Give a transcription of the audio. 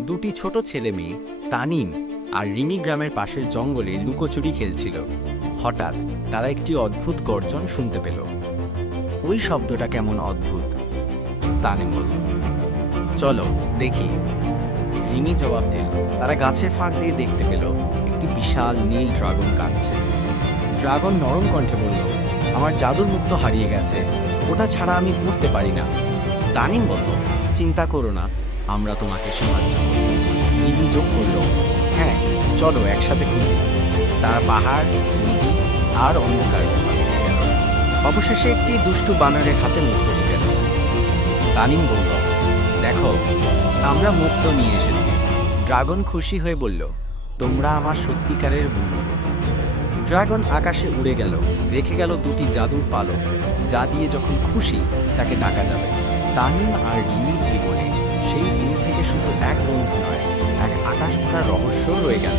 দুটি ছোট ছেলে মেয়ে তানিম আর রিমি গ্রামের পাশের জঙ্গলে লুকোচুরি খেলছিল। হঠাৎ তারা একটি অদ্ভুত গর্জন শুনতে পেল। ওই শব্দটা কেমন অদ্ভুত, তানিম বলল। চলো দেখি, রিমি জবাব দিল। তারা গাছের ফাঁক দিয়ে দেখতে পেল একটি বিশাল নীল ড্রাগন কাঁদছে। ড্রাগন নরম কণ্ঠে বলল, আমার জাদুর মুক্ত হারিয়ে গেছে, ওটা ছাড়া আমি উঠতে পারি না। তানিম বলল, চিন্তা করো না, আমরা তোমাকে সাহায্য করব। রিমি যোগ করল, হ্যাঁ চলো একসাথে খুঁজি। তারা পাহাড়, নদী আর অন্ধকার গুহা পেয়ে গেল। অবশেষে একটি দুষ্টু বানরের হাতে মুক্ত গেল। তানিম বলল, দেখো আমরা মুক্ত নিয়ে এসেছি। ড্রাগন খুশি হয়ে বলল, তোমরা আমার সত্যিকারের বন্ধু। ড্রাগন আকাশে উড়ে গেল, রেখে গেল দুটি জাদুর পালক, যা দিয়ে যখন খুশি তাকে ডাকা যাবে। তানিম আর রিমির জীবনে সেই দিন থেকে শুধু এক বন্ধু নয়, এক আকাশ ভরা রহস্য রয়ে গেল।